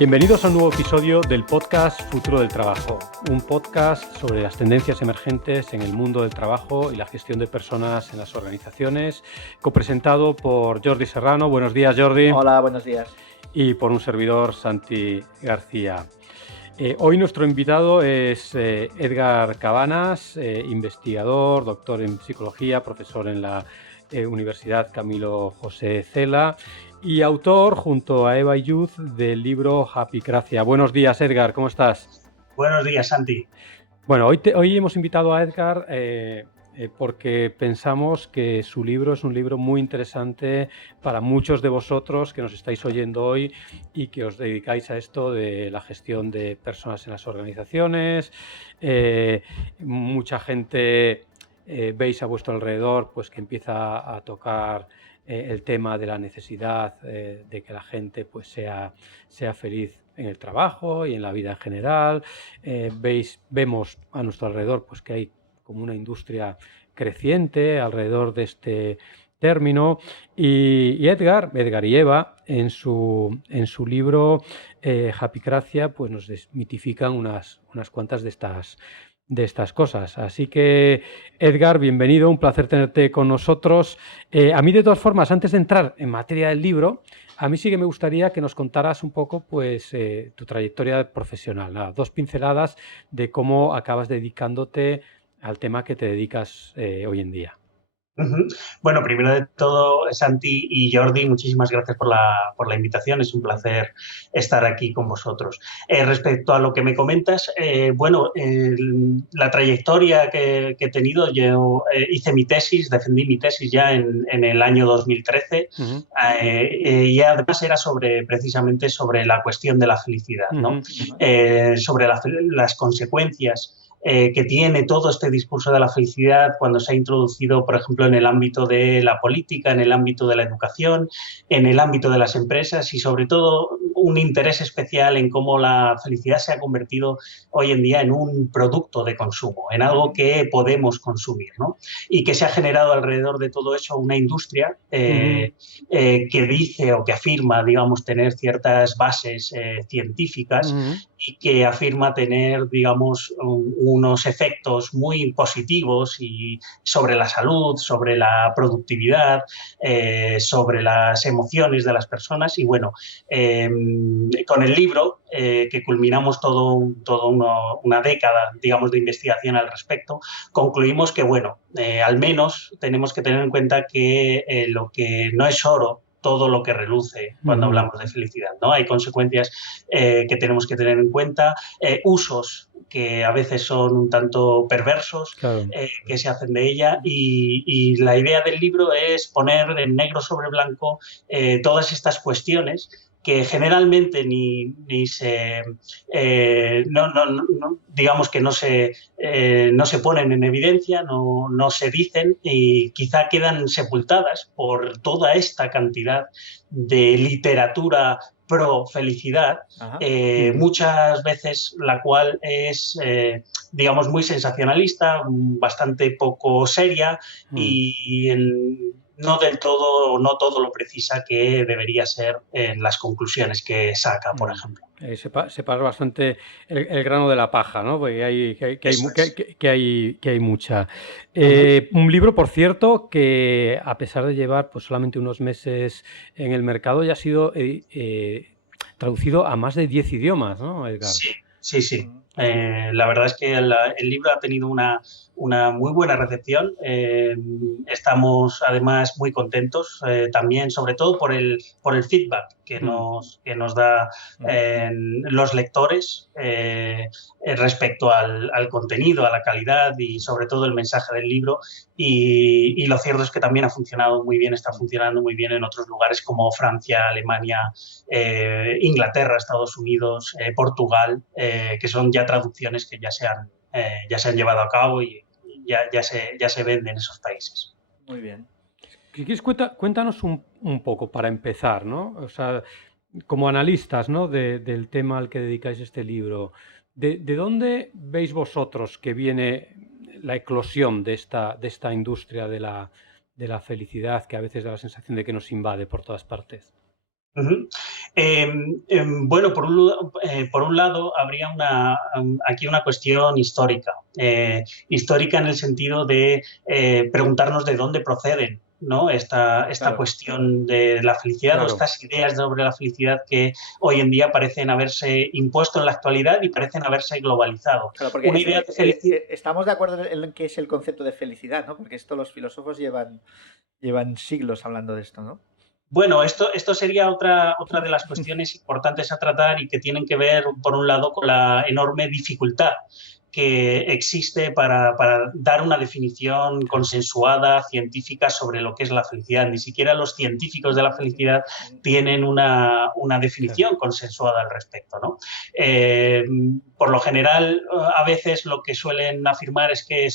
Bienvenidos a un nuevo episodio del podcast Futuro del Trabajo, un podcast sobre las tendencias emergentes en el mundo del trabajo y la gestión de personas en las organizaciones, copresentado por Jordi Serrano. Buenos días, Jordi. Hola, buenos días. Y por un servidor, Santi García. Hoy nuestro invitado es Edgar Cabanas, investigador, doctor en psicología, profesor en la Universidad Camilo José Cela y autor, junto a Eva Youth, del libro Happycracia. Buenos días, Edgar, ¿cómo estás? Buenos días, Santi. Bueno, hoy hemos invitado a Edgar porque pensamos que su libro es un libro muy interesante para muchos de vosotros que nos estáis oyendo hoy y que os dedicáis a esto de la gestión de personas en las organizaciones. Mucha gente veis a vuestro alrededor pues que empieza a tocar el tema de la necesidad de que la gente pues sea feliz en el trabajo y en la vida en general. Vemos a nuestro alrededor pues que hay como una industria creciente alrededor de este término y Edgar y Eva en su libro Happycracia pues nos desmitifican unas cuantas de estas cosas. Así que, Edgar, bienvenido, un placer tenerte con nosotros. A mí, de todas formas, antes de entrar en materia del libro, a mí sí que me gustaría que nos contaras un poco pues, tu trayectoria profesional. Nada, 2 pinceladas de cómo acabas dedicándote al tema que te dedicas hoy en día. Bueno, primero de todo, Santi y Jordi, muchísimas gracias por la invitación. Es un placer estar aquí con vosotros. Respecto a lo que me comentas, la trayectoria que he tenido, yo hice mi tesis, defendí mi tesis ya en el año 2013 y además era precisamente sobre la cuestión de la felicidad, ¿no? Sobre las consecuencias que tiene todo este discurso de la felicidad cuando se ha introducido, por ejemplo, en el ámbito de la política, en el ámbito de la educación, en el ámbito de las empresas y, sobre todo, un interés especial en cómo la felicidad se ha convertido hoy en día en un producto de consumo, en algo que podemos consumir, ¿no? Y que se ha generado alrededor de todo eso una industria que dice o que afirma, digamos, tener ciertas bases científicas y que afirma tener, digamos, unos efectos muy positivos y sobre la salud, sobre la productividad, sobre las emociones de las personas. Y bueno, con el libro, que culminamos una década, digamos, de investigación al respecto, concluimos que, bueno, al menos tenemos que tener en cuenta que lo que no es oro, todo lo que reluce cuando hablamos de felicidad, ¿no? Hay consecuencias que tenemos que tener en cuenta, usos que a veces son un tanto perversos, claro, que se hacen de ella y la idea del libro es poner en negro sobre blanco todas estas cuestiones que generalmente digamos que no se ponen en evidencia, no se dicen y quizá quedan sepultadas por toda esta cantidad de literatura pro felicidad, muchas veces la cual es, digamos, muy sensacionalista, bastante poco seria y no todo lo precisa que debería ser en las conclusiones que saca, por ejemplo. Separar bastante el grano de la paja, ¿no? Porque hay mucha. Un libro, por cierto, que a pesar de llevar pues, solamente unos meses en el mercado, ya ha sido traducido a más de 10 idiomas, ¿no, Edgar? Sí. La verdad es que el libro ha tenido una muy buena recepción. Estamos además muy contentos también, sobre todo por el feedback que nos da los lectores respecto al contenido, a la calidad y sobre todo el mensaje del libro. Y lo cierto es que también está funcionando muy bien en otros lugares como Francia, Alemania, Inglaterra, Estados Unidos, Portugal, que son ya traducciones que ya se han llevado a cabo y ya se venden en esos países. Muy bien. Si quieres, cuéntanos un poco para empezar, ¿no? O sea, como analistas, ¿no? del tema al que dedicáis este libro, ¿de dónde veis vosotros que viene la eclosión de esta industria de la felicidad que a veces da la sensación de que nos invade por todas partes? Ujú. Bueno, por un lado, habría aquí una cuestión histórica. Histórica en el sentido de preguntarnos de dónde proceden, ¿no? Esta Claro, cuestión de la felicidad o Claro, estas ideas sobre la felicidad que hoy en día parecen haberse impuesto en la actualidad y parecen haberse globalizado. claro, porque Una idea de felicidad. estamos de acuerdo en qué es el concepto de felicidad, ¿no? Porque esto los filósofos llevan siglos hablando de esto, ¿no? Bueno, esto sería otra de las cuestiones importantes a tratar y que tienen que ver, por un lado, con la enorme dificultad que existe para dar una definición claro. consensuada, científica, sobre lo que es la felicidad. Ni siquiera los científicos de la felicidad tienen una Claro. definición consensuada al respecto, ¿no? Eh, por lo general, a veces lo que suelen afirmar es que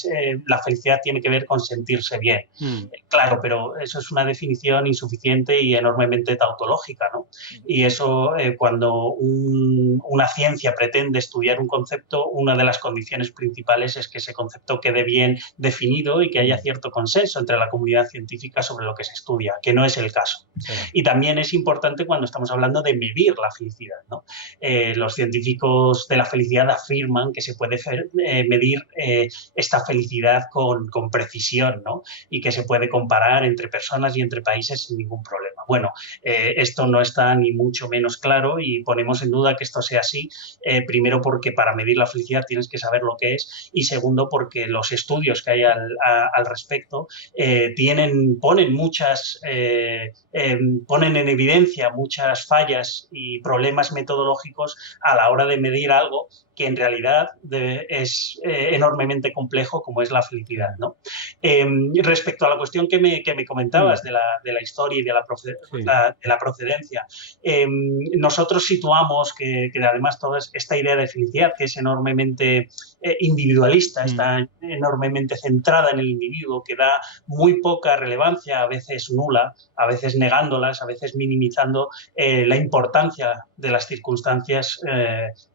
la felicidad tiene que ver con sentirse bien. Mm, Claro, pero eso es una definición insuficiente y enormemente tautológica, ¿no? Y eso, cuando una ciencia pretende estudiar un concepto, una de las condiciones principales es que ese concepto quede bien definido y que haya mm, cierto consenso entre la comunidad científica sobre lo que se estudia, que no es el caso. claro. Y también es importante cuando estamos hablando de medir la felicidad, ¿no? Los científicos de la felicidad afirman que se puede medir esta felicidad con precisión, ¿no? Y que se puede comparar entre personas y entre países sin ningún problema. Bueno, esto no está ni mucho menos claro y ponemos en duda que esto sea así, primero porque para medir la felicidad tienes que saber lo que es y segundo porque los estudios que hay al respecto ponen en evidencia muchas fallas y problemas metodológicos a la hora de medir algo que en realidad es enormemente complejo como es la felicidad, Claro. ¿no? Respecto a la cuestión que me Mm, comentabas de la historia y sí. de la procedencia, nosotros situamos que además toda esta idea de felicidad, que es enormemente individualista, Mm, está enormemente centrada en el individuo, que da muy poca relevancia, a veces nula, a veces negándolas, a veces minimizando la importancia de las circunstancias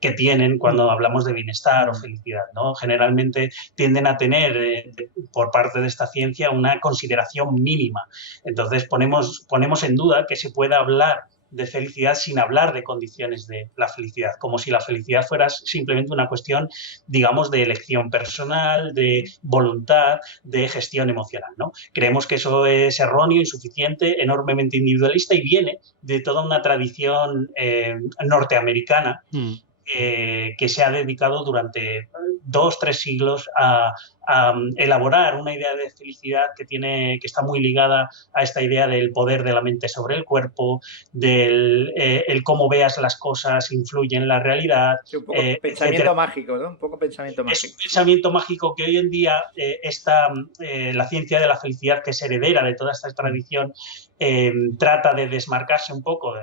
que tienen cuando mm, hablamos de bienestar o Mm. felicidad, ¿no? Generalmente tienden a tener por parte de esta ciencia una consideración mínima. Entonces ponemos en duda que se pueda hablar de felicidad sin hablar de condiciones de la felicidad, como si la felicidad fuera simplemente una cuestión, digamos, de elección personal, de voluntad, de gestión emocional, ¿no? Creemos que eso es erróneo, insuficiente, enormemente individualista y viene de toda una tradición norteamericana mm, que se ha dedicado durante 2, 3 siglos a elaborar una idea de felicidad que está muy ligada a esta idea del poder de la mente sobre el cuerpo, del el cómo veas las cosas influye en la realidad, Sí, un poco etcétera. pensamiento mágico, ¿no? Un poco pensamiento Es un mágico. pensamiento mágico que hoy en día la ciencia de la felicidad, que es heredera de toda esta mm, tradición, trata de desmarcarse un poco,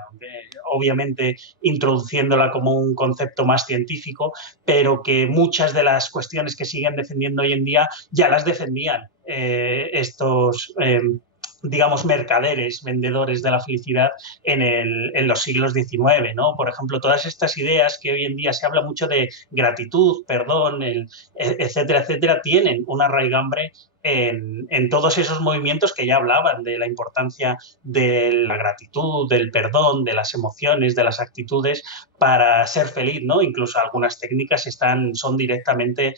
obviamente introduciéndola como un concepto más científico, pero que muchas de las cuestiones que siguen defendiendo hoy en día ya las defendían estos digamos, mercaderes, vendedores de la felicidad en los siglos XIX, ¿no? Por ejemplo, todas estas ideas que hoy en día se habla mucho de gratitud, perdón, etcétera, etcétera, tienen una raigambre en todos esos movimientos que ya hablaban de la importancia de la gratitud, del perdón, de las emociones, de las actitudes para ser feliz, ¿no? Incluso algunas técnicas son directamente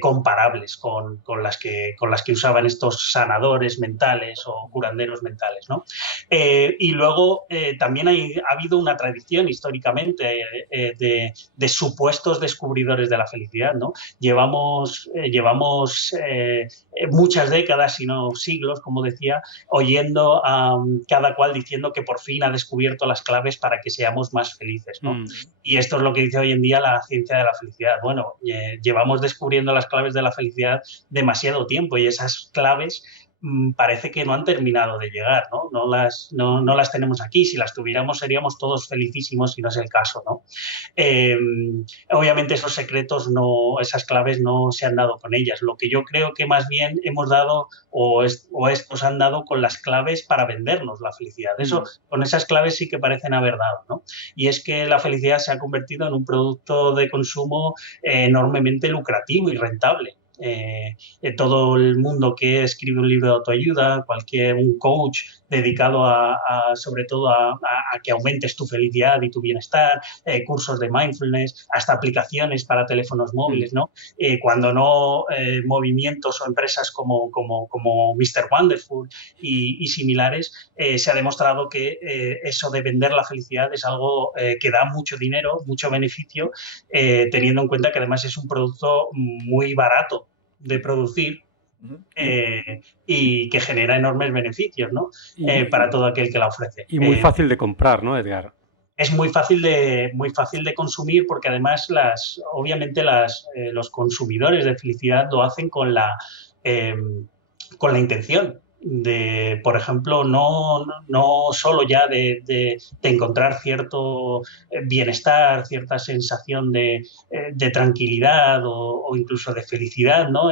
comparables con las que usaban estos sanadores mentales o curanderos mentales, ¿no? Y luego también ha habido una tradición históricamente de supuestos descubridores de la felicidad, ¿no? Llevamos muchas décadas, si no siglos, como decía, oyendo a cada cual diciendo que por fin ha descubierto las claves para que seamos más felices, ¿no? mm, Y esto es lo que dice hoy en día la ciencia de la felicidad. Bueno, llevamos descubriendo las claves de la felicidad demasiado tiempo y esas claves parece que no han terminado de llegar, ¿no? No las tenemos aquí. Si las tuviéramos seríamos todos felicísimos y no es el caso, ¿no? Eh, Obviamente esos secretos, esas claves no se han dado con ellas. Lo que yo creo que más bien hemos dado o estos han dado con las claves para vendernos la felicidad. Eso, mm, con esas claves sí que parecen haber dado, ¿no? Y es que la felicidad se ha convertido en un producto de consumo enormemente lucrativo y rentable. todo el mundo que escribe un libro de autoayuda, un coach dedicado sobre todo a que aumentes tu felicidad y tu bienestar, cursos de mindfulness, hasta aplicaciones para teléfonos móviles, ¿no? Cuando no, movimientos o empresas como Mr. Wonderful y similares, se ha demostrado que eso de vender la felicidad es algo que da mucho dinero, mucho beneficio, teniendo en cuenta que además es un producto muy barato de producir, y que genera enormes beneficios, ¿no? Para todo aquel que la ofrece. Y muy fácil de comprar, ¿no, Edgar? Es muy fácil de consumir, porque además obviamente los consumidores de felicidad lo hacen con la intención de, por ejemplo, no solo ya de encontrar cierto bienestar, cierta sensación de tranquilidad o incluso de felicidad, ¿no?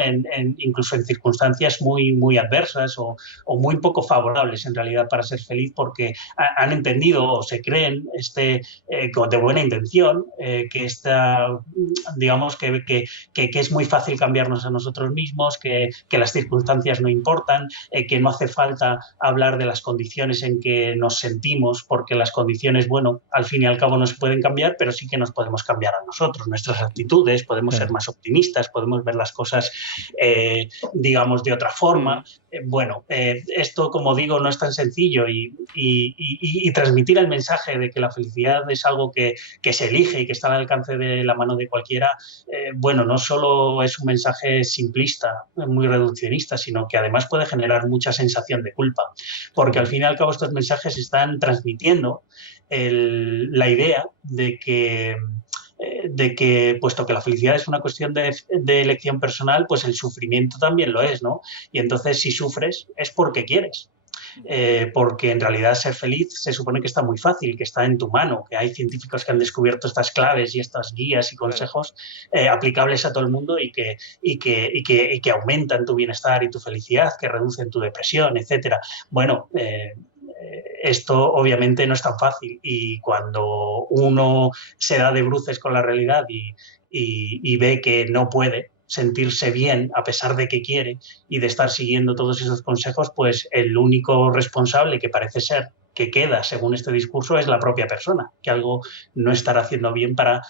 Incluso en circunstancias muy, muy adversas o muy poco favorables en realidad para ser feliz, porque han entendido o se creen de buena intención que digamos que es muy fácil cambiarnos a nosotros mismos, que las circunstancias no importan, que no hace falta hablar de las condiciones en que nos sentimos, porque las condiciones, bueno, al fin y al cabo no se pueden cambiar, pero sí que nos podemos cambiar a nosotros, nuestras actitudes, podemos ser más optimistas, podemos ver las cosas, digamos, de otra forma. Esto, como digo, no es tan sencillo, y transmitir el mensaje de que la felicidad es algo que se elige y que está al alcance de la mano de cualquiera, no solo es un mensaje simplista, muy reduccionista, sino que además puede generar mucha sensación de culpa, porque al fin y al cabo estos mensajes están transmitiendo la idea de que, puesto que la felicidad es una cuestión de elección personal, pues el sufrimiento también lo es, ¿no? Y entonces, si sufres es porque quieres. Porque en realidad ser feliz se supone que está muy fácil, que está en tu mano, que hay científicos que han descubierto estas claves y estas guías y consejos aplicables a todo el mundo y que aumentan tu bienestar y tu felicidad, que reducen tu depresión, etcétera. Esto obviamente no es tan fácil, y cuando uno se da de bruces con la realidad y ve que no puede sentirse bien a pesar de que quiere y de estar siguiendo todos esos consejos, pues el único responsable que parece ser que queda, según este discurso, es la propia persona, que algo no estará haciendo bien para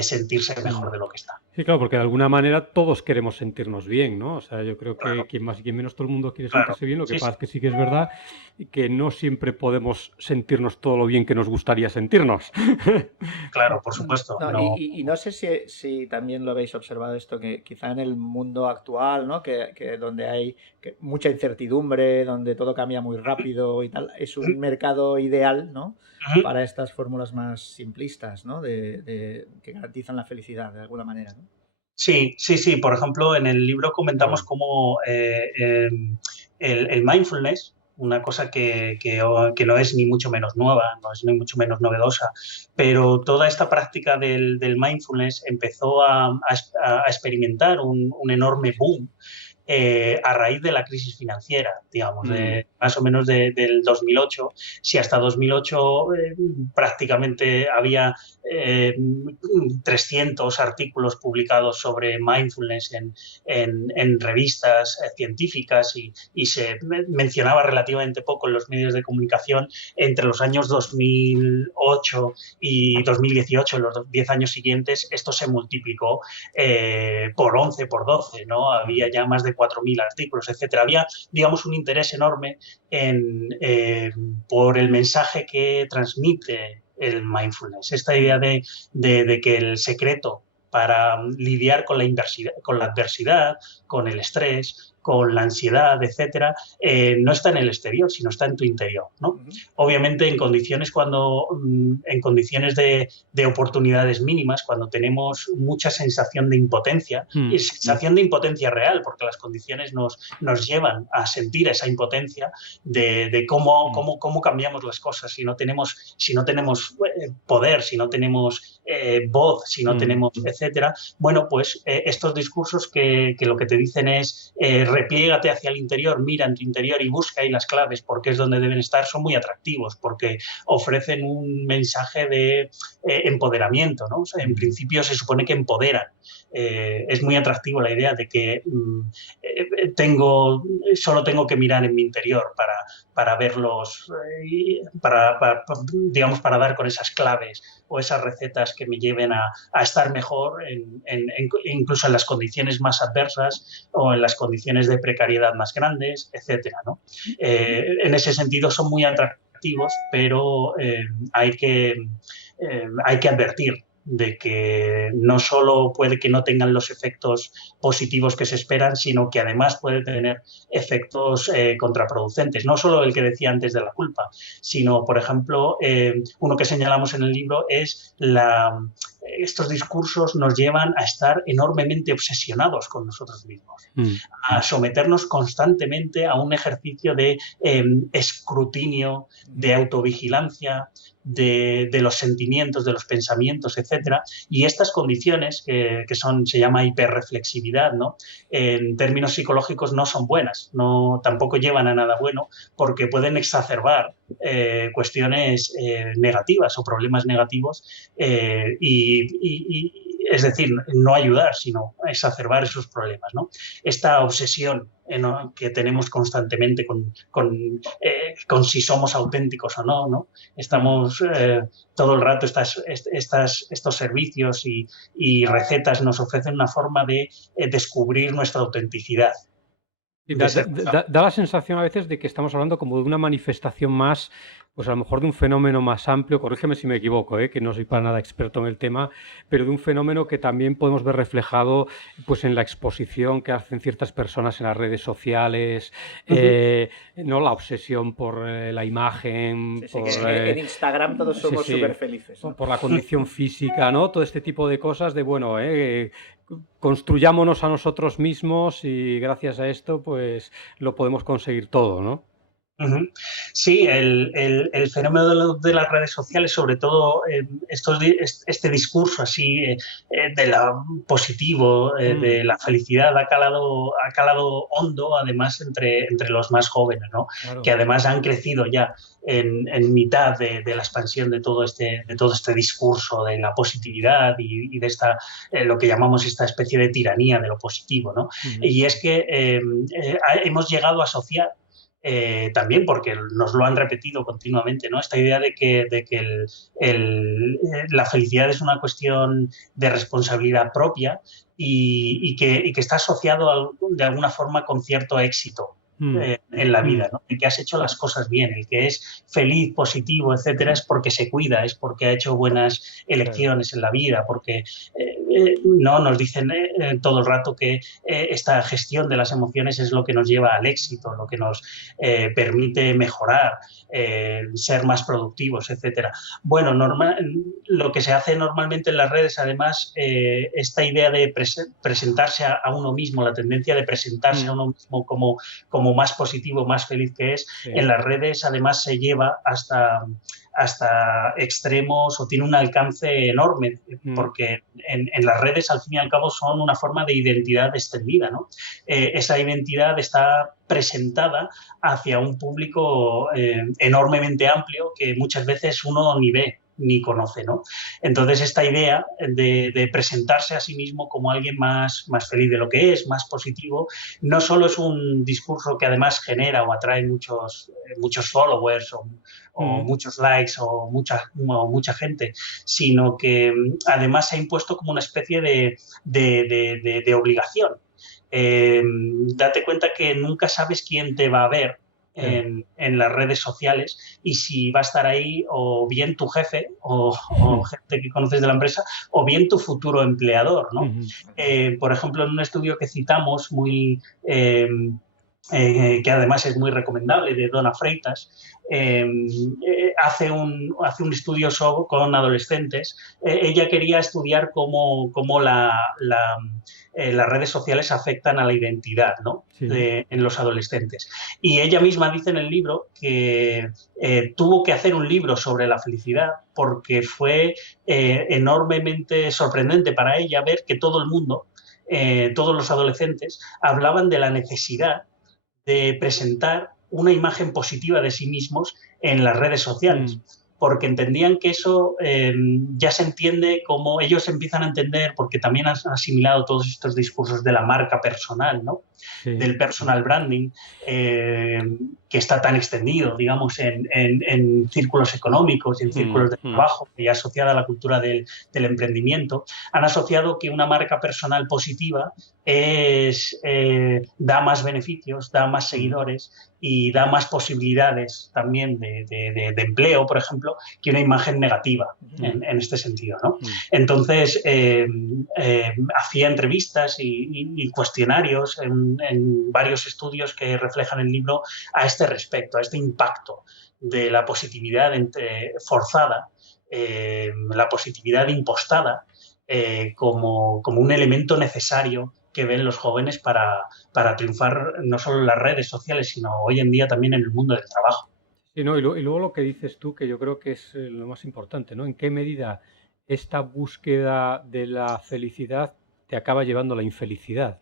sentirse mejor de lo que está. Sí, claro, porque de alguna manera todos queremos sentirnos bien, ¿no? O sea, yo creo que quien más y quien menos, todo el mundo quiere sentirse bien. Lo que pasa es que sí que es verdad que no siempre podemos sentirnos todo lo bien que nos gustaría sentirnos. Claro, por supuesto. No. Y no sé si también lo habéis observado esto, que quizá en el mundo actual, ¿no? que donde hay mucha incertidumbre, donde todo cambia muy rápido y tal, es un mercado ideal, ¿no? Para estas fórmulas más simplistas, ¿no? Que garantizan la felicidad de alguna manera, ¿no? Sí. Por ejemplo, en el libro comentamos cómo el mindfulness, una cosa que no es ni mucho menos nueva, no es ni mucho menos novedosa, pero toda esta práctica del mindfulness empezó a experimentar un enorme boom a raíz de la crisis financiera, digamos, más o menos del 2008. Si hasta 2008 prácticamente había 300 artículos publicados sobre mindfulness en revistas científicas, y se mencionaba relativamente poco en los medios de comunicación, entre los años 2008 y 2018, en los 10 años siguientes, esto se multiplicó por 11, por 12, ¿no? Había ya más de 4.000 artículos, etcétera. Había, digamos, un interés enorme por el mensaje que transmite el mindfulness. Esta idea de que el secreto para lidiar con la adversidad, con el estrés, con la ansiedad, etcétera, no está en el exterior, sino está en tu interior, ¿no? Obviamente en condiciones de oportunidades mínimas, cuando tenemos mucha sensación de impotencia, y sensación de impotencia real, porque las condiciones nos llevan a sentir esa impotencia de cómo cambiamos las cosas si no tenemos poder, si no tenemos voz, si no tenemos, etcétera. Bueno, pues estos discursos que lo que te dicen es repliégate hacia el interior, mira en tu interior y busca ahí las claves porque es donde deben estar, son muy atractivos porque ofrecen un mensaje de empoderamiento, ¿no? O sea, en principio se supone que empoderan. Es muy atractivo la idea de que solo tengo que mirar en mi interior para verlos, digamos, para dar con esas claves o esas recetas que me lleven a estar mejor incluso en las condiciones más adversas o en las condiciones de precariedad más grandes, etcétera, ¿no? En ese sentido son muy atractivos, pero hay que advertir de que no solo puede que no tengan los efectos positivos que se esperan, sino que además puede tener efectos contraproducentes. No solo el que decía antes de la culpa, sino, por ejemplo, uno que señalamos en el libro es estos discursos nos llevan a estar enormemente obsesionados con nosotros mismos, a someternos constantemente a un ejercicio de escrutinio, de autovigilancia, de los sentimientos, de los pensamientos, etcétera. Y estas condiciones que se llama hiperreflexividad, ¿no? En términos psicológicos no son buenas, tampoco llevan a nada bueno porque pueden exacerbar cuestiones negativas o problemas negativos es decir, no ayudar, sino exacerbar esos problemas, ¿no? Esta obsesión que tenemos constantemente con si somos auténticos o no, ¿no? Estamos todo el rato, estos servicios y recetas nos ofrecen una forma de descubrir nuestra autenticidad. Da la sensación a veces de que estamos hablando como de una manifestación más, pues a lo mejor de un fenómeno más amplio, corrígeme si me equivoco, que no soy para nada experto en el tema, pero de un fenómeno que también podemos ver reflejado pues en la exposición que hacen ciertas personas en las redes sociales, no la obsesión por la imagen, en Instagram todos somos súper felices, ¿no? Por la condición física, ¿no? Todo este tipo de cosas de, bueno, construyámonos a nosotros mismos y gracias a esto pues lo podemos conseguir todo, ¿no? Sí, el fenómeno de las redes sociales, sobre todo este discurso así positivo, de la felicidad, ha calado hondo, además, entre los más jóvenes, ¿no? Claro. Que además han crecido ya en mitad de la expansión de todo este discurso de la positividad y de lo que llamamos esta especie de tiranía de lo positivo, ¿no? Y es que hemos llegado a asociar también porque nos lo han repetido continuamente, ¿no? Esta idea de que la felicidad es una cuestión de responsabilidad propia y que está asociado de alguna forma con cierto éxito en la vida, ¿no? El que has hecho las cosas bien, el que es feliz, positivo, etcétera, es porque se cuida, es porque ha hecho buenas elecciones en la vida, porque no nos dicen todo el rato que esta gestión de las emociones es lo que nos lleva al éxito, lo que nos permite mejorar, ser más productivos, etcétera. Bueno, lo que se hace normalmente en las redes, además, esta idea de presentarse a uno mismo, la tendencia de presentarse a uno mismo como más positivo, más feliz que es, en las redes además se lleva hasta extremos o tiene un alcance enorme, porque en las redes al fin y al cabo son una forma de identidad extendida, ¿no? Esa identidad está presentada hacia un público enormemente amplio que muchas veces uno ni ve ni conoce, ¿no? Entonces esta idea de presentarse a sí mismo como alguien más feliz de lo que es, más positivo, no solo es un discurso que además genera o atrae muchos followers o muchos likes o mucha gente, sino que además se ha impuesto como una especie de obligación. Date cuenta que nunca sabes quién te va a ver en las redes sociales y si va a estar ahí o bien tu jefe o gente que conoces de la empresa o bien tu futuro empleador, ¿no? Por ejemplo, en un estudio que citamos que además es muy recomendable, de Donna Freitas, hace un estudio con adolescentes. Ella quería estudiar cómo las redes sociales afectan a la identidad, ¿no? En los adolescentes. Y ella misma dice en el libro que tuvo que hacer un libro sobre la felicidad porque fue enormemente sorprendente para ella ver que todo el mundo todos los adolescentes, hablaban de la necesidad de presentar una imagen positiva de sí mismos en las redes sociales. Porque entendían que eso ya se entiende como ellos empiezan a entender, porque también han asimilado todos estos discursos de la marca personal, ¿no? Sí. Del personal branding, que está tan extendido, digamos, en círculos económicos y en círculos de trabajo y asociada a la cultura del emprendimiento, han asociado que una marca personal positiva da más beneficios, da más seguidores y da más posibilidades también de empleo, por ejemplo, que una imagen negativa en este sentido, ¿no? Entonces, hacía entrevistas y cuestionarios en varios estudios que reflejan el libro a este respecto, a este impacto de la positividad forzada, la positividad impostada, como un elemento necesario que ven los jóvenes para triunfar no solo en las redes sociales, sino hoy en día también en el mundo del trabajo. Sí, no, y luego lo que dices tú, que yo creo que es lo más importante, ¿no? ¿En qué medida esta búsqueda de la felicidad te acaba llevando a la infelicidad?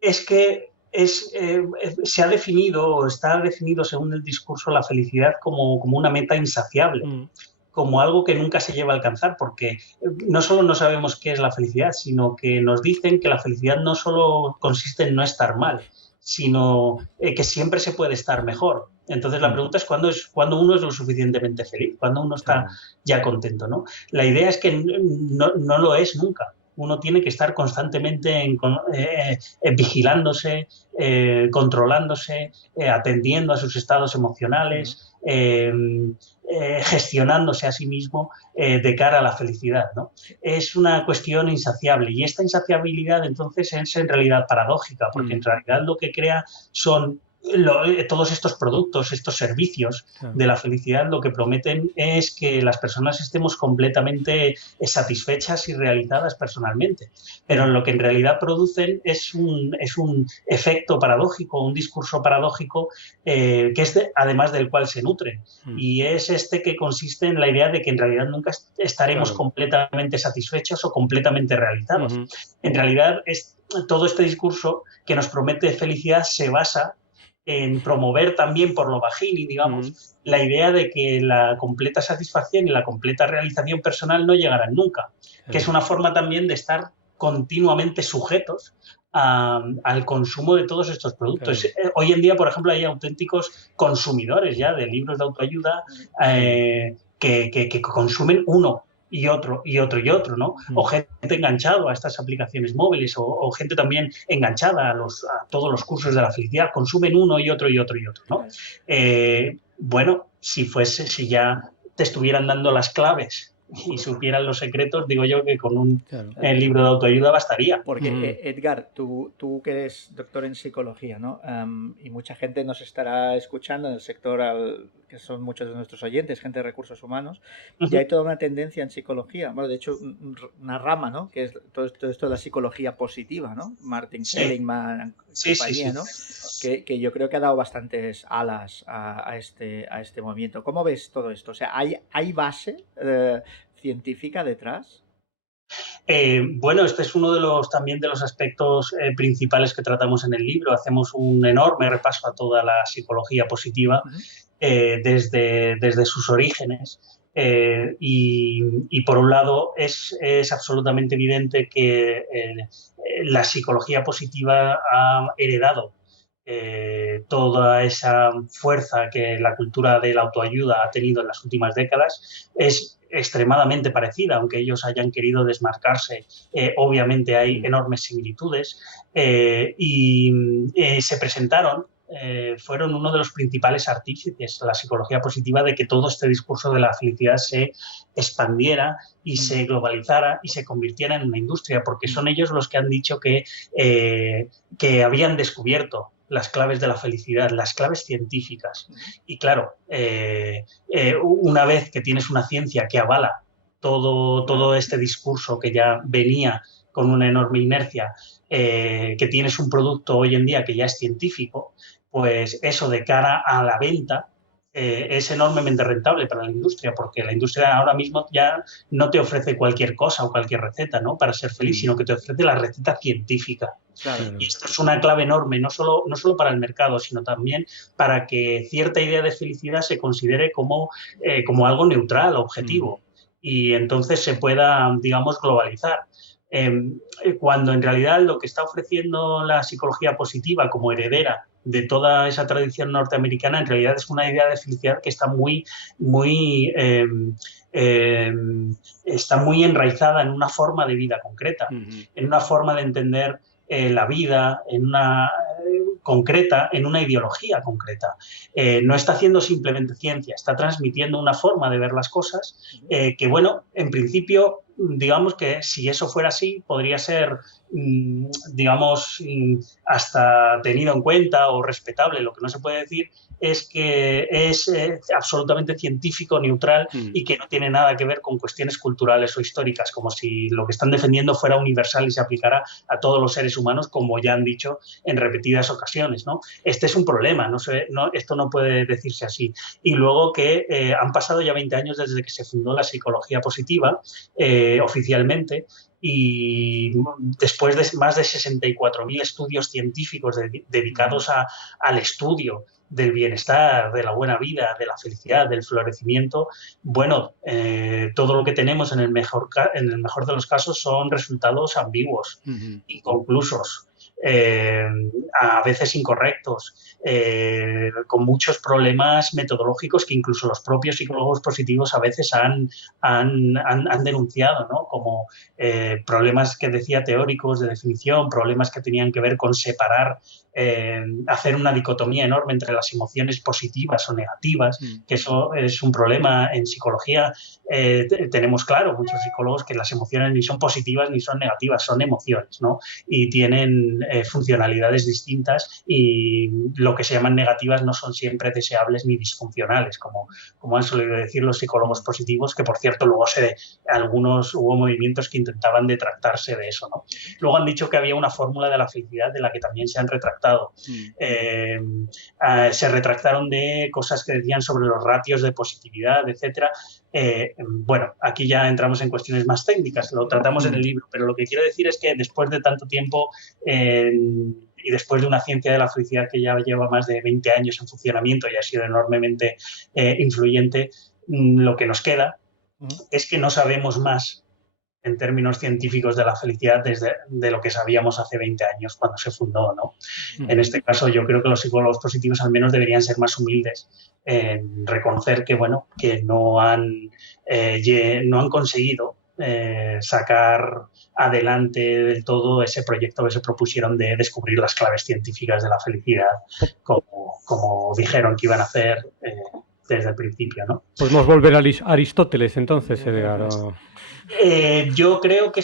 Es que se ha definido o está definido según el discurso la felicidad como una meta insaciable. Como algo que nunca se lleva a alcanzar, porque no solo no sabemos qué es la felicidad, sino que nos dicen que la felicidad no solo consiste en no estar mal, sino que siempre se puede estar mejor. Entonces la pregunta es cuándo uno es lo suficientemente feliz, cuándo uno está ya contento, ¿no? La idea es que no lo es nunca. Uno tiene que estar constantemente vigilándose, controlándose, atendiendo a sus estados emocionales, gestionándose a sí mismo de cara a la felicidad, ¿no? Es una cuestión insaciable y esta insaciabilidad entonces es en realidad paradójica, porque en realidad lo que crea son todos estos productos, estos servicios de la felicidad, lo que prometen es que las personas estemos completamente satisfechas y realizadas personalmente. Pero lo que en realidad producen es un efecto paradójico, un discurso paradójico que es además del cual se nutren. Y es este que consiste en la idea de que en realidad nunca estaremos completamente satisfechos o completamente realizados. En realidad, todo este discurso que nos promete felicidad se basa en promover también por lo bajini, digamos, la idea de que la completa satisfacción y la completa realización personal no llegarán nunca, que es una forma también de estar continuamente sujetos al consumo de todos estos productos. Hoy en día, por ejemplo, hay auténticos consumidores ya de libros de autoayuda que consumen uno y otro, ¿no? O gente enganchada a estas aplicaciones móviles o gente también enganchada a todos los cursos de la felicidad, consumen uno y otro, ¿no? Bueno, si ya te estuvieran dando las claves y supieran los secretos, digo yo que con un libro de autoayuda bastaría. Porque, Edgar, tú que eres doctor en psicología, ¿no? Y mucha gente nos estará escuchando en el sector, que son muchos de nuestros oyentes, gente de recursos humanos, y hay toda una tendencia en psicología, bueno, de hecho, una rama, ¿no? Que es todo esto de la psicología positiva, ¿no? Martin Seligman, compañía, ¿no? Que yo creo que ha dado bastantes alas a este movimiento. ¿Cómo ves todo esto? O sea, ¿hay base científica detrás? Bueno, este es uno también de los aspectos principales que tratamos en el libro. Hacemos un enorme repaso a toda la psicología positiva desde sus orígenes. Y por un lado es absolutamente evidente que la psicología positiva ha heredado toda esa fuerza que la cultura de la autoayuda ha tenido en las últimas décadas. Es extremadamente parecida, aunque ellos hayan querido desmarcarse. Obviamente hay enormes similitudes y se presentaron, fueron uno de los principales artífices de la psicología positiva de que todo este discurso de la felicidad se expandiera y se globalizara y se convirtiera en una industria, porque son ellos los que han dicho que habían descubierto las claves de la felicidad, las claves científicas. Y claro, una vez que tienes una ciencia que avala todo este discurso que ya venía con una enorme inercia, que tienes un producto hoy en día que ya es científico, pues eso de cara a la venta es enormemente rentable para la industria, porque la industria ahora mismo ya no te ofrece cualquier cosa o cualquier receta, ¿no?, para ser feliz, sino que te ofrece la receta científica. Claro. Y esto es una clave enorme, no solo para el mercado, sino también para que cierta idea de felicidad se considere como algo neutral, objetivo, y entonces se pueda, digamos, globalizar. Cuando en realidad lo que está ofreciendo la psicología positiva como heredera de toda esa tradición norteamericana, en realidad es una idea de felicidad que está muy está muy enraizada en una forma de vida concreta, en una forma de entender la vida, en una concreta, en una ideología concreta. No está haciendo simplemente ciencia, está transmitiendo una forma de ver las cosas que, bueno, en principio, digamos que si eso fuera así, podría ser, digamos, hasta tenido en cuenta o respetable. Lo que no se puede decir es que es absolutamente científico, neutral y que no tiene nada que ver con cuestiones culturales o históricas, como si lo que están defendiendo fuera universal y se aplicara a todos los seres humanos, como ya han dicho en repetidas ocasiones, ¿no? Este es un problema, esto no puede decirse así. Y luego que han pasado ya 20 años desde que se fundó la psicología positiva oficialmente, y después de más de 64.000 estudios científicos dedicados al estudio del bienestar, de la buena vida, de la felicidad, del florecimiento, bueno, todo lo que tenemos en el mejor de los casos son resultados ambiguos, inconclusos, a veces incorrectos, con muchos problemas metodológicos que incluso los propios psicólogos positivos a veces han denunciado, ¿no?, como problemas que decía teóricos de definición, problemas que tenían que ver con separar, hacer una dicotomía enorme entre las emociones positivas o negativas, que eso es un problema en psicología. Tenemos claro, muchos psicólogos, que las emociones ni son positivas ni son negativas, son emociones, ¿no?, y tienen funcionalidades distintas, y lo que se llaman negativas no son siempre deseables ni disfuncionales, como han solido decir los psicólogos positivos, que por cierto luego hubo movimientos que intentaban detractarse de eso, ¿no? Luego han dicho que había una fórmula de la felicidad de la que también se han retractado. Se retractaron de cosas que decían sobre los ratios de positividad, etcétera. Bueno, aquí ya entramos en cuestiones más técnicas, lo tratamos en el libro, pero lo que quiero decir es que después de tanto tiempo y después de una ciencia de la felicidad que ya lleva más de 20 años en funcionamiento y ha sido enormemente influyente, lo que nos queda es que no sabemos más en términos científicos de la felicidad de lo que sabíamos hace 20 años cuando se fundó, ¿no? En este caso yo creo que los psicólogos positivos al menos deberían ser más humildes en reconocer que, bueno, que no han conseguido sacar adelante del todo ese proyecto que se propusieron de descubrir las claves científicas de la felicidad, como dijeron que iban a hacer desde el principio, ¿no? Podemos volver a Aristóteles entonces, Edgar. Yo creo que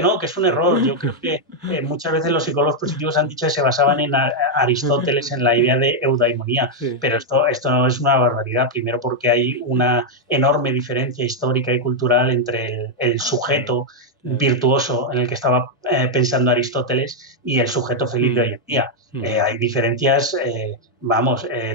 no, que es un error. Yo creo que muchas veces los psicólogos positivos han dicho que se basaban en Aristóteles, en la idea de eudaimonía, pero esto no es una barbaridad. Primero porque hay una enorme diferencia histórica y cultural entre el sujeto virtuoso en el que estaba pensando Aristóteles y el sujeto feliz de hoy en día. Hay diferencias,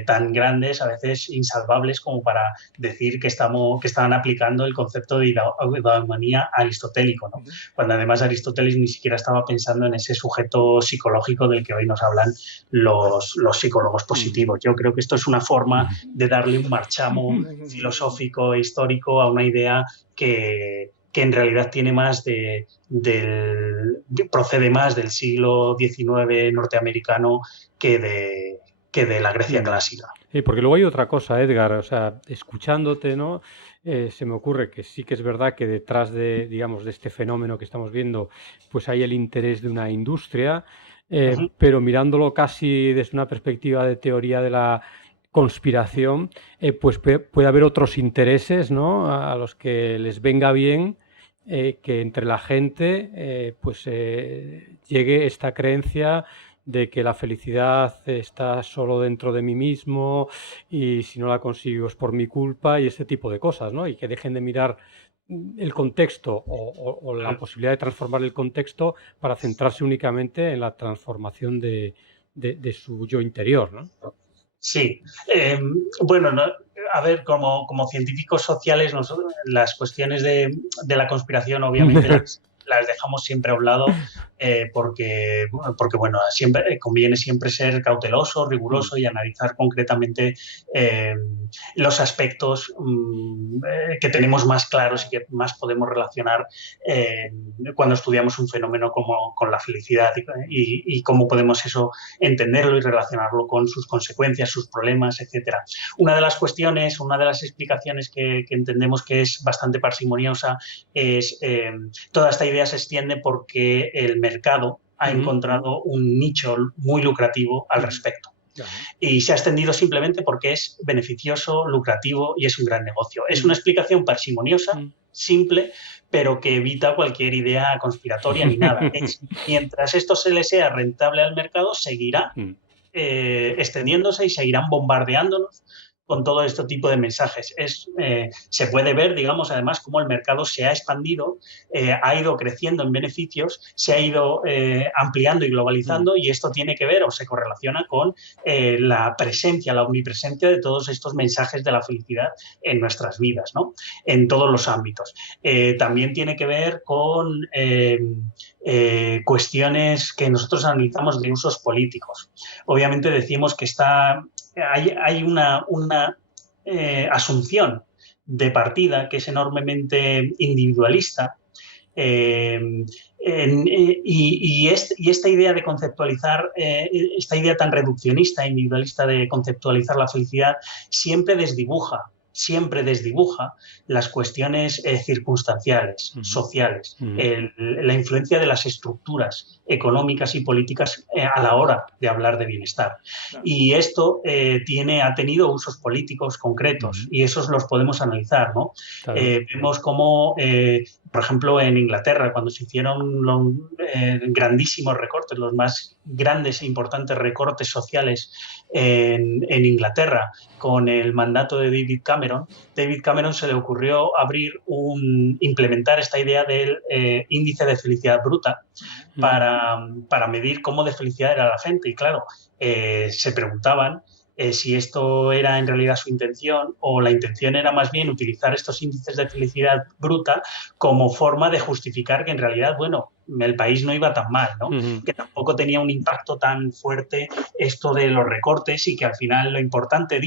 tan grandes, a veces insalvables, como para decir que estaban aplicando el concepto de eudaimonía aristotélico, ¿no? Cuando además Aristóteles ni siquiera estaba pensando en ese sujeto psicológico del que hoy nos hablan los psicólogos positivos. Yo creo que esto es una forma de darle un marchamo filosófico e histórico a una idea que en realidad tiene más procede más del siglo XIX norteamericano que de la Grecia clásica. Sí, porque luego hay otra cosa, Edgar, o sea, escuchándote, ¿no? Se me ocurre que sí que es verdad que detrás de, digamos, de este fenómeno que estamos viendo, pues hay el interés de una industria, pero mirándolo casi desde una perspectiva de teoría de la conspiración, pues puede haber otros intereses, ¿no?, a los que les venga bien que entre la gente llegue esta creencia de que la felicidad está solo dentro de mí mismo y si no la consigo es por mi culpa y este tipo de cosas, ¿no? Y que dejen de mirar el contexto o la posibilidad de transformar el contexto para centrarse únicamente en la transformación de su yo interior, ¿no? Sí, bueno, a ver, como científicos sociales, nosotros las cuestiones de la conspiración obviamente las dejamos siempre a un lado porque bueno, siempre conviene siempre ser cauteloso, riguroso y analizar concretamente eh, los aspectos que tenemos más claros y que más podemos relacionar eh, cuando estudiamos un fenómeno como con la felicidad y cómo podemos eso entenderlo y relacionarlo con sus consecuencias, sus problemas, etcétera. Una de las cuestiones, una de las explicaciones que entendemos que es bastante parsimoniosa es toda esta idea se extiende porque el mercado ha encontrado un nicho muy lucrativo al respecto. Y se ha extendido simplemente porque es beneficioso, lucrativo y es un gran negocio. Es una explicación parsimoniosa, simple, pero que evita cualquier idea conspiratoria ni nada. Mientras esto se le sea rentable al mercado, seguirá extendiéndose y seguirán bombardeándonos con todo este tipo de mensajes. Se puede ver, digamos, además, cómo el mercado se ha expandido, ha ido creciendo en beneficios, se ha ido ampliando y globalizando y esto tiene que ver o se correlaciona con la presencia, la omnipresencia de todos estos mensajes de la felicidad en nuestras vidas, ¿no? En todos los ámbitos. También tiene que ver con cuestiones que nosotros analizamos de usos políticos. Obviamente decimos que hay una asunción de partida que es enormemente individualista y esta idea de conceptualizar, esta idea tan reduccionista, individualista de conceptualizar la felicidad siempre desdibuja las cuestiones circunstanciales, sociales, la influencia de las estructuras económicas y políticas a la hora de hablar de bienestar. Claro. Y esto ha tenido usos políticos concretos y esos los podemos analizar, ¿no? Claro. Vemos cómo, por ejemplo, en Inglaterra, cuando se hicieron grandísimos recortes, los más grandes e importantes recortes sociales en Inglaterra, con el mandato de David Cameron se le ocurrió implementar esta idea del índice de felicidad bruta para medir cómo de felicidad era la gente. Y claro, se preguntaban si esto era en realidad su intención o la intención era más bien utilizar estos índices de felicidad bruta como forma de justificar que en realidad, bueno, el país no iba tan mal, ¿no? Que tampoco tenía un impacto tan fuerte esto de los recortes y que al final lo importante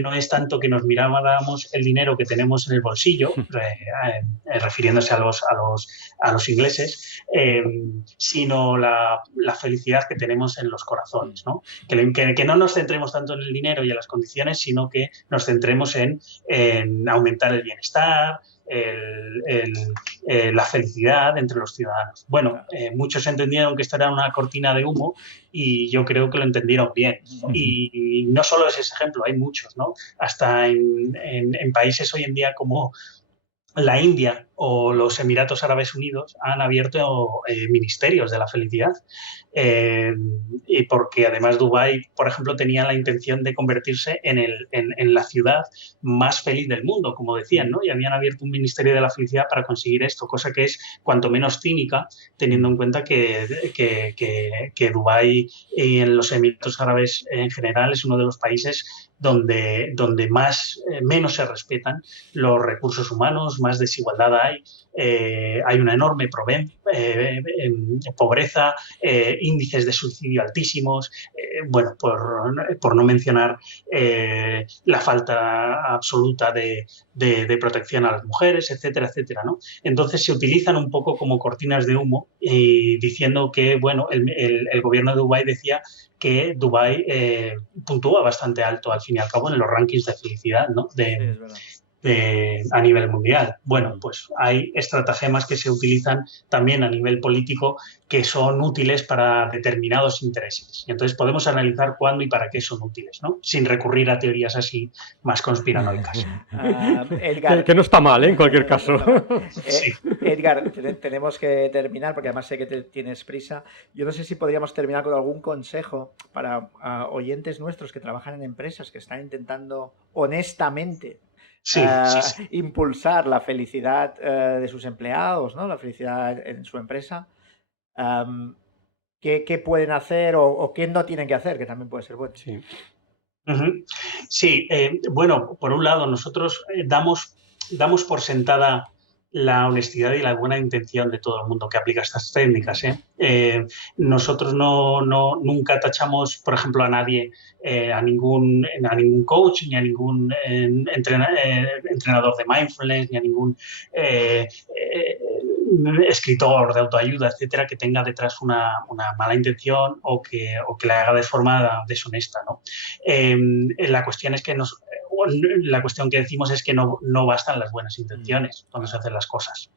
no es tanto que nos miráramos el dinero que tenemos en el bolsillo, refiriéndose a los ingleses, sino la felicidad que tenemos en los corazones, ¿no? Que no nos centremos tanto en el dinero y en las condiciones, sino que nos centremos en aumentar el bienestar, la felicidad entre los ciudadanos. Bueno, muchos entendieron que esto era una cortina de humo y yo creo que lo entendieron bien. Y no solo es ese ejemplo, hay muchos, ¿no? Hasta en países hoy en día como la India o los Emiratos Árabes Unidos han abierto ministerios de la felicidad y porque además Dubái, por ejemplo, tenía la intención de convertirse en la ciudad más feliz del mundo, como decían, ¿no? Y habían abierto un ministerio de la felicidad para conseguir esto, cosa que es cuanto menos cínica, teniendo en cuenta que Dubái y en los Emiratos Árabes en general es uno de los países donde menos se respetan los recursos humanos, más desigualdad hay una enorme pobreza, índices de suicidio altísimos, bueno, por no mencionar la falta absoluta de protección a las mujeres, etcétera, etcétera, ¿no? Entonces se utilizan un poco como cortinas de humo diciendo que, bueno, el gobierno de Dubái decía que Dubái puntúa bastante alto al fin y al cabo en los rankings de felicidad, ¿no? A nivel mundial. Bueno, pues hay estratagemas que se utilizan también a nivel político que son útiles para determinados intereses. Y entonces podemos analizar cuándo y para qué son útiles, ¿no? Sin recurrir a teorías así más conspiranoicas. Edgar, que no está mal, ¿eh? En cualquier caso. Sí. Edgar, tenemos que terminar porque además sé que tienes prisa. Yo no sé si podríamos terminar con algún consejo para oyentes nuestros que trabajan en empresas que están intentando honestamente impulsar la felicidad de sus empleados, ¿no? La felicidad en su empresa. ¿Qué pueden hacer o qué no tienen que hacer? Que también puede ser bueno. Sí. Ujú. Sí, bueno, por un lado, nosotros damos por sentada la honestidad y la buena intención de todo el mundo que aplica estas técnicas, ¿eh? Nosotros nunca tachamos, por ejemplo, a nadie, a ningún coach, ni a ningún entrenador de mindfulness, ni a ningún escritor de autoayuda, etcétera, que tenga detrás una mala intención o que la haga de forma deshonesta, ¿no? La cuestión es que la cuestión que decimos es que no bastan las buenas intenciones cuando se hacen las cosas.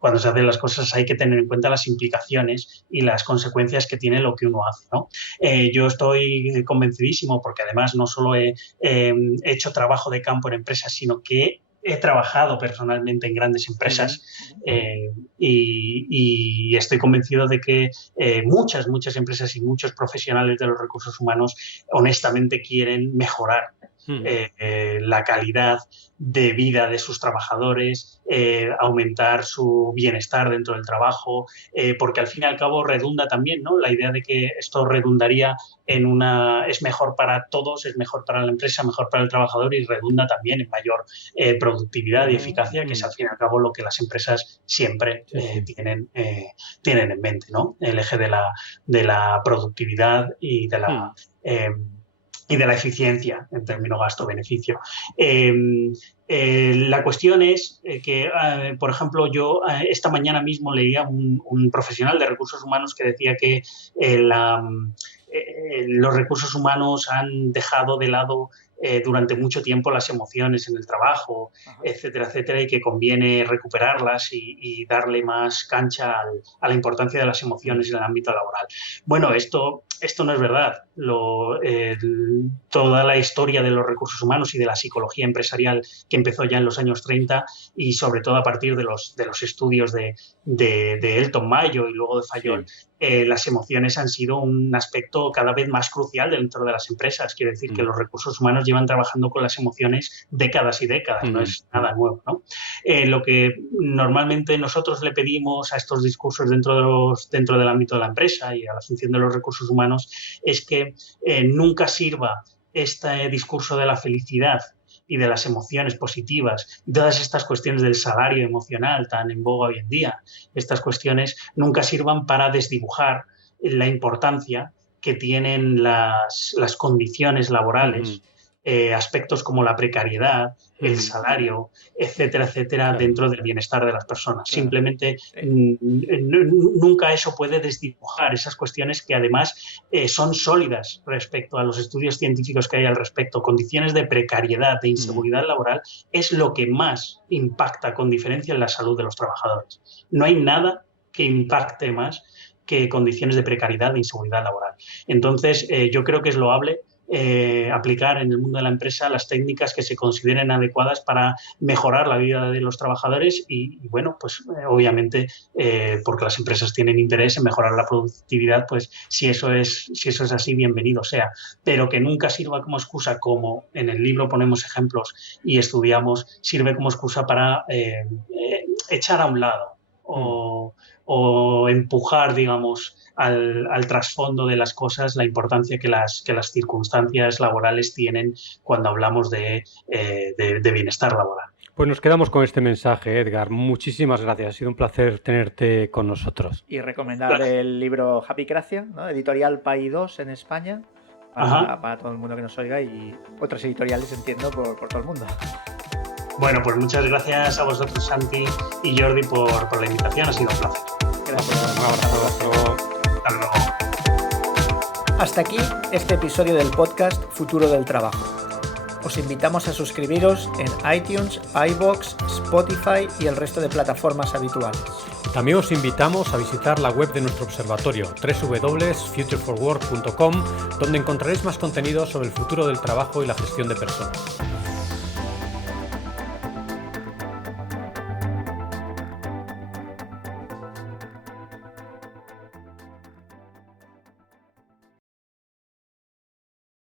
Cuando se hacen las cosas hay que tener en cuenta las implicaciones y las consecuencias que tiene lo que uno hace, ¿no? Yo estoy convencidísimo, porque además no solo he hecho trabajo de campo en empresas, sino que he trabajado personalmente en grandes empresas y estoy convencido de que muchas empresas y muchos profesionales de los recursos humanos honestamente quieren mejorar la calidad de vida de sus trabajadores, aumentar su bienestar dentro del trabajo, porque al fin y al cabo redunda también, ¿no? La idea de que esto redundaría es mejor para todos, es mejor para la empresa, mejor para el trabajador y redunda también en mayor productividad y eficacia, que es al fin y al cabo lo que las empresas siempre tienen en mente, ¿no? El eje de la productividad y de la eficiencia en términos gasto-beneficio. La cuestión es que, por ejemplo, yo esta mañana mismo leía un profesional de recursos humanos que decía que los recursos humanos han dejado de lado durante mucho tiempo las emociones en el trabajo, etcétera, etcétera, y que conviene recuperarlas y darle más cancha a la importancia de las emociones en el ámbito laboral. Bueno, esto no es verdad. Toda la historia de los recursos humanos y de la psicología empresarial, que empezó ya en los años 30 y sobre todo a partir de los estudios de Elton Mayo y luego de Fayol, las emociones han sido un aspecto cada vez más crucial dentro de las empresas. Quiere decir que los recursos humanos llevan trabajando con las emociones décadas y décadas, no es nada nuevo, ¿no? Lo que normalmente nosotros le pedimos a estos discursos dentro del ámbito de la empresa y a la función de los recursos humanos es que nunca sirva este discurso de la felicidad y de las emociones positivas, todas estas cuestiones del salario emocional tan en boga hoy en día, estas cuestiones nunca sirvan para desdibujar la importancia que tienen las condiciones laborales, aspectos como la precariedad, el salario, etcétera, etcétera, dentro del bienestar de las personas. Simplemente nunca eso puede desdibujar esas cuestiones que además son sólidas respecto a los estudios científicos que hay al respecto. Condiciones de precariedad, de inseguridad laboral, es lo que más impacta con diferencia en la salud de los trabajadores. No hay nada que impacte más que condiciones de precariedad e inseguridad laboral. Entonces, yo creo que es loable aplicar en el mundo de la empresa las técnicas que se consideren adecuadas para mejorar la vida de los trabajadores y bueno, pues obviamente porque las empresas tienen interés en mejorar la productividad, pues si eso es así, bienvenido sea, pero que nunca sirva como excusa, como en el libro ponemos ejemplos y estudiamos, sirve como excusa para echar a un lado o empujar, digamos, al trasfondo de las cosas la importancia que las circunstancias laborales tienen cuando hablamos de bienestar laboral. Pues nos quedamos con este mensaje, Edgar. Muchísimas gracias. Ha sido un placer tenerte con nosotros. Y recomendar el libro Happycracia, ¿no? Editorial Paidós en España, para todo el mundo que nos oiga y otras editoriales, entiendo, por todo el mundo. Bueno, pues muchas gracias a vosotros, Santi y Jordi, por la invitación. Ha sido un placer. Gracias. Un abrazo. Hasta luego. Hasta luego. Hasta aquí este episodio del podcast Futuro del Trabajo. Os invitamos a suscribiros en iTunes, iVoox, Spotify y el resto de plataformas habituales. También os invitamos a visitar la web de nuestro observatorio, www.futureforwork.com, donde encontraréis más contenido sobre el futuro del trabajo y la gestión de personas.